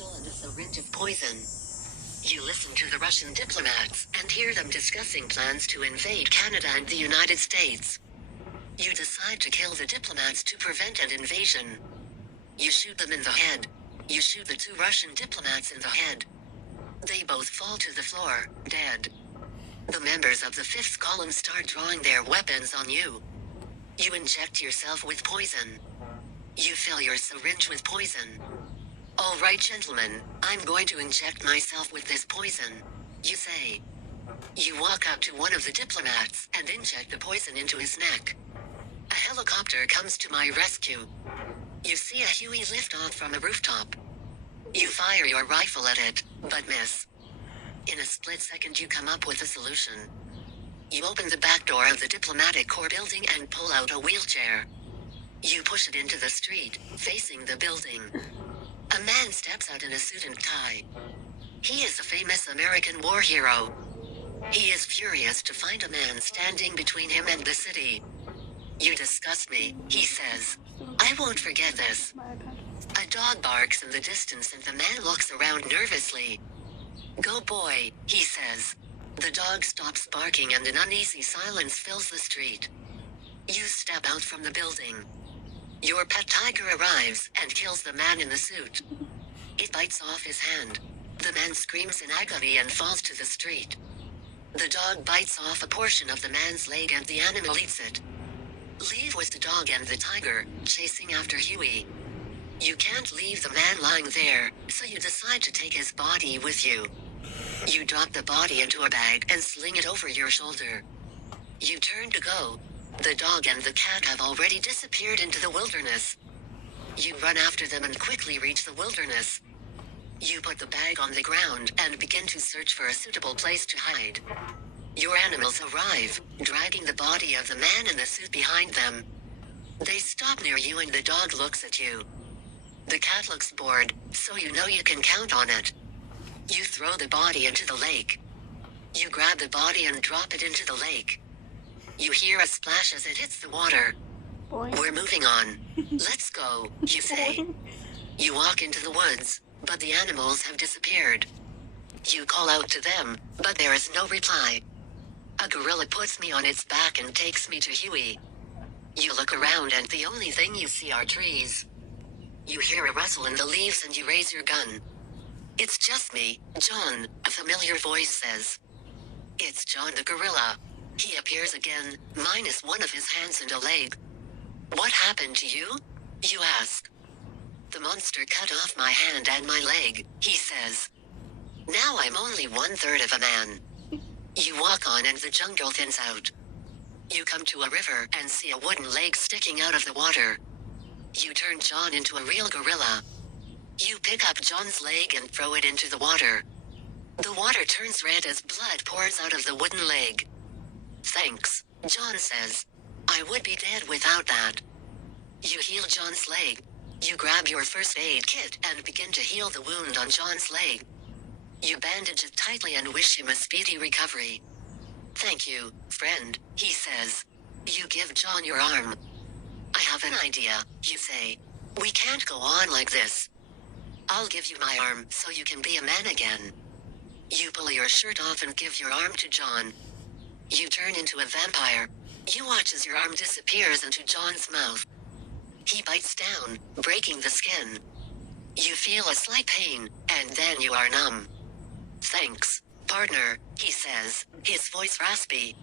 pistol and a syringe of poison. You listen to the Russian diplomats and hear them discussing plans to invade Canada and the United States. You decide to kill the diplomats to prevent an invasion. You shoot them in the head. You shoot the two Russian diplomats in the head. They both fall to the floor, dead. The members of the fifth column start drawing their weapons on you. You inject yourself with poison. You fill your syringe with poison. All right, gentlemen, I'm going to inject myself with this poison, you say. You walk up to one of the diplomats and inject the poison into his neck. A helicopter comes to my rescue. You see a Huey lift off from a rooftop. You fire your rifle at it, but miss. In a split second you come up with a solution. You open the back door of the diplomatic corps building and pull out a wheelchair. You push it into the street, facing the building. A man steps out in a suit and tie. He is a famous American war hero. He is furious to find a man standing between him and the city. You disgust me, he says. I won't forget this. A dog barks in the distance and the man looks around nervously. Go boy, he says. The dog stops barking and an uneasy silence fills the street. You step out from the building. Your pet tiger arrives and kills the man in the suit. It bites off his hand. The man screams in agony and falls to the street. The dog bites off a portion of the man's leg and the animal eats it. Leave with the dog and the tiger, chasing after Huey. You can't leave the man lying there, so you decide to take his body with you. You drop the body into a bag and sling it over your shoulder. You turn to go. The dog and the cat have already disappeared into the wilderness. You run after them and quickly reach the wilderness. You put the bag on the ground and begin to search for a suitable place to hide. Your animals arrive, dragging the body of the man in the suit behind them. They stop near you and the dog looks at you. The cat looks bored, so you know you can count on it. You throw the body into the lake. You grab the body and drop it into the lake. You hear a splash as it hits the water. Boing. We're moving on. Let's go, you say. Boing. You walk into the woods, but the animals have disappeared. You call out to them, but there is no reply. A gorilla puts me on its back and takes me to Huey. You look around and the only thing you see are trees. You hear a rustle in the leaves and you raise your gun. It's just me, John, a familiar voice says. It's John the gorilla. He appears again, minus one of his hands and a leg. What happened to you? You ask. The monster cut off my hand and my leg, he says. Now I'm only 1/3 of a man. You walk on and the jungle thins out. You come to a river and see a wooden leg sticking out of the water. You turn John into a real gorilla. You pick up John's leg and throw it into the water. The water turns red as blood pours out of the wooden leg. Thanks, John says. I would be dead without that. You heal John's leg. You grab your first aid kit and begin to heal the wound on John's leg. You bandage it tightly and wish him a speedy recovery. Thank you, friend, he says. You give John your arm. I have an idea, you say. We can't go on like this. I'll give you my arm so you can be a man again. You pull your shirt off and give your arm to John. You turn into a vampire. You watch as your arm disappears into John's mouth. He bites down, breaking the skin. You feel a slight pain, and then you are numb. Thanks, partner, he says, his voice raspy.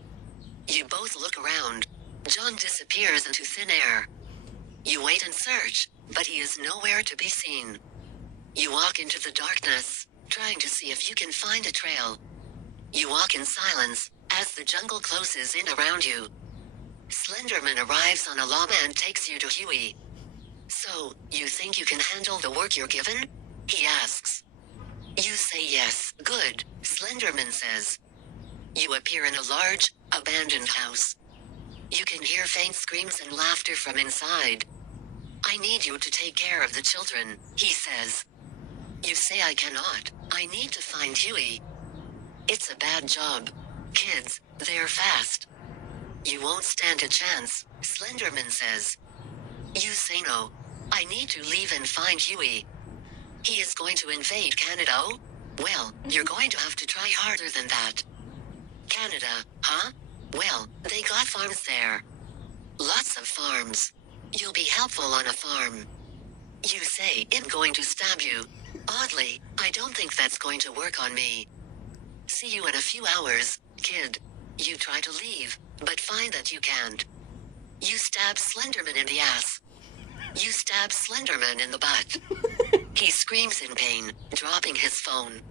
You both look around. John disappears into thin air. You wait and search, but he is nowhere to be seen. You walk into the darkness, trying to see if you can find a trail. You walk in silence, as the jungle closes in around you. Slenderman arrives on a llama and takes you to Huey. So, you think you can handle the work you're given? He asks. You say yes, good, Slenderman says. You appear in a large, abandoned house. You can hear faint screams and laughter from inside. I need you to take care of the children, he says. You say I cannot, I need to find Huey. It's a bad job. Kids, they're fast. You won't stand a chance, Slenderman says. You say no. I need to leave and find Huey. He is going to invade Canada? Oh? Well, you're going to have to try harder than that. Canada, huh? Well, they got farms there. Lots of farms. You'll be helpful on a farm. You say I'm going to stab you. Oddly, I don't think that's going to work on me. See you in a few hours, kid. You try to leave, but find that you can't. You stab Slenderman in the ass. You stab Slenderman in the butt. He screams in pain, dropping his phone.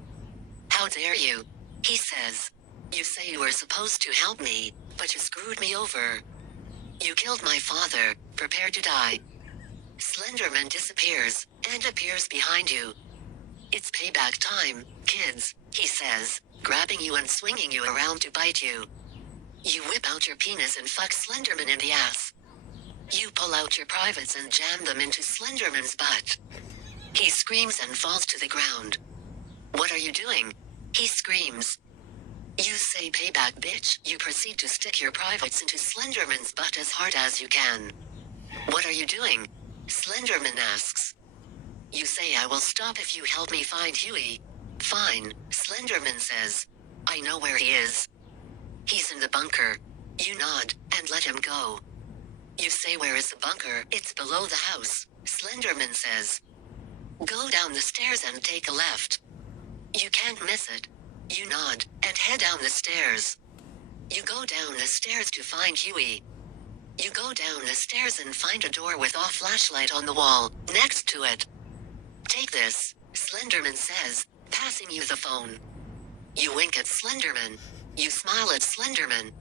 How dare you? He says. You say you were supposed to help me, but you screwed me over. You killed my father, prepare to die. Slenderman disappears, and appears behind you. It's payback time, kids, he says, grabbing you and swinging you around to bite you. You whip out your penis and fuck Slenderman in the ass. You pull out your privates and jam them into Slenderman's butt. He screams and falls to the ground. What are you doing? He screams. You say payback, bitch. You proceed to stick your privates into Slenderman's butt as hard as you can. What are you doing? Slenderman asks. You say I will stop if you help me find Huey. Fine, Slenderman says. I know where he is. He's in the bunker. You nod, and let him go. You say where is the bunker? It's below the house, Slenderman says. Go down the stairs and take a left. You can't miss it. You nod, and head down the stairs. You go down the stairs to find Huey. You go down the stairs and find a door with a flashlight on the wall, next to it. Take this, Slenderman says, passing you the phone. You wink at Slenderman. You smile at Slenderman.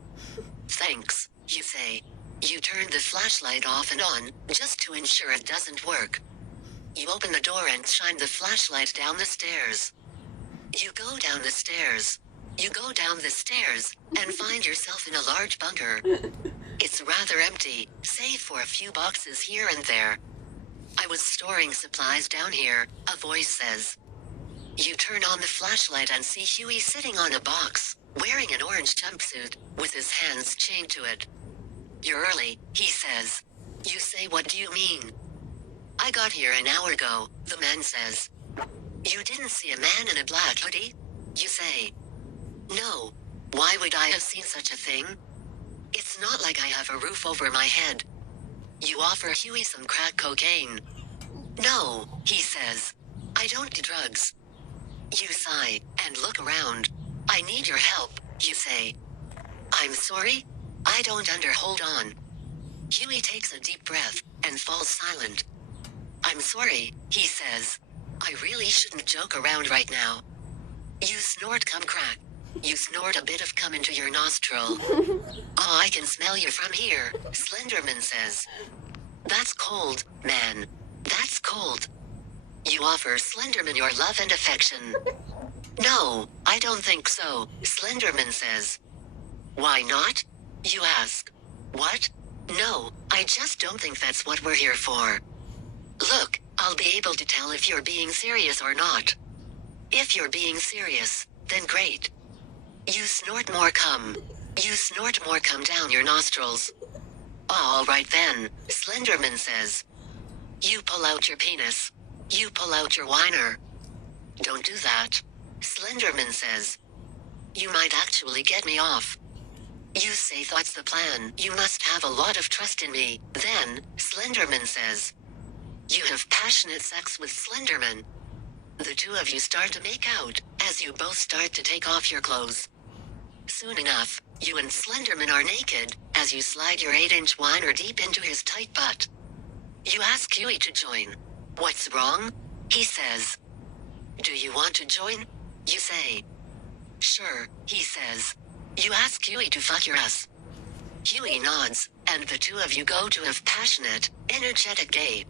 Thanks, you say. You turn the flashlight off and on, just to ensure it doesn't work. You open the door and shine the flashlight down the stairs. You go down the stairs. You go down the stairs, and find yourself in a large bunker. It's rather empty, save for a few boxes here and there. I was storing supplies down here, a voice says. You turn on the flashlight and see Huey sitting on a box, wearing an orange jumpsuit, with his hands chained to it. You're early, he says. You say, what do you mean? I got here an hour ago, the man says. You didn't see a man in a black hoodie? You say. No. Why would I have seen such a thing? It's not like I have a roof over my head. You offer Huey some crack cocaine. No, he says. I don't do drugs. You sigh, and look around. I need your help, you say. I'm sorry? I don't hold on. Huey takes a deep breath, and falls silent. I'm sorry, he says. I really shouldn't joke around right now. You snort cum crack. You snort a bit of cum into your nostril. Oh, I can smell you from here, Slenderman says. That's cold, man. That's cold. You offer Slenderman your love and affection. No, I don't think so, Slenderman says. Why not? You ask. What? No, I just don't think that's what we're here for. Look, I'll be able to tell if you're being serious or not. If you're being serious, then great. You snort more cum. You snort more cum down your nostrils. All right then, Slenderman says. You pull out your penis. You pull out your wiener. Don't do that, Slenderman says. You might actually get me off. You say that's the plan. You must have a lot of trust in me. Then, Slenderman says. You have passionate sex with Slenderman. The two of you start to make out, as you both start to take off your clothes. Soon enough, you and Slenderman are naked, as you slide your 8-inch wiener deep into his tight butt. You ask Huey to join. What's wrong? He says. Do you want to join? You say. Sure, he says. You ask Huey to fuck your ass. Huey nods, and the two of you go to have passionate, energetic gay.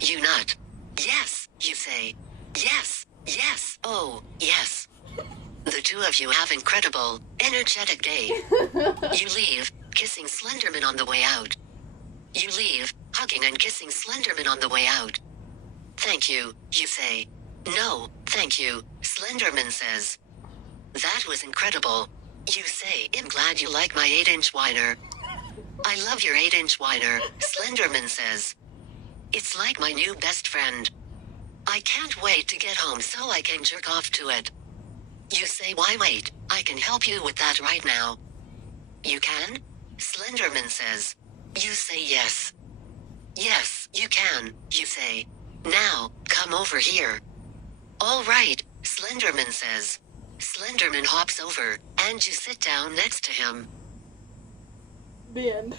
You nut. Yes, you say. Yes, yes, oh, yes. The two of you have incredible, energetic gay. You leave, kissing Slenderman on the way out. You leave, hugging and kissing Slenderman on the way out. Thank you, you say. No, thank you, Slenderman says. That was incredible. You say, I'm glad you like my 8-inch wiener. I love your 8-inch wiener, Slenderman says. It's like my new best friend. I can't wait to get home so I can jerk off to it. You say, why wait? I can help you with that right now. You can? Slenderman says. You say yes. Yes, you can, you say. Now, come over here. All right, Slenderman says. Slenderman hops over, and you sit down next to him. The end.